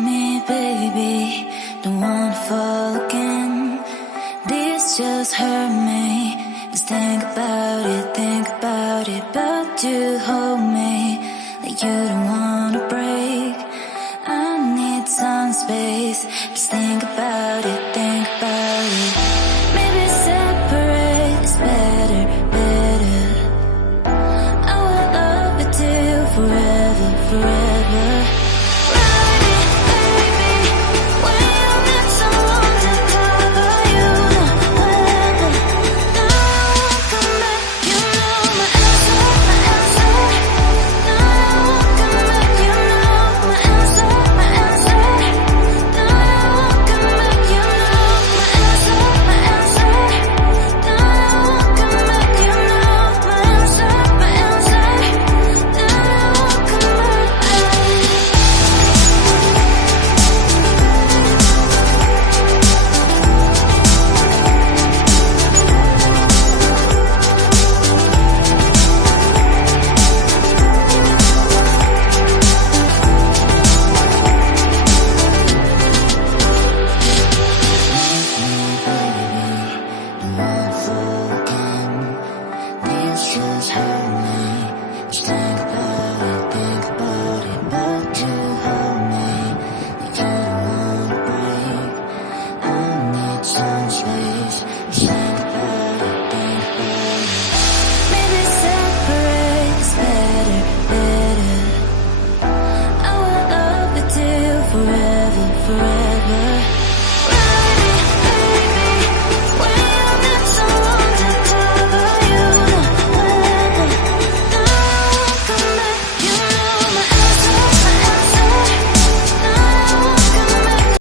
me, baby, don't wanna fall again. This just hurt me. Just think about it, but you hold me like you don't wanna break. I need some space, just think about it.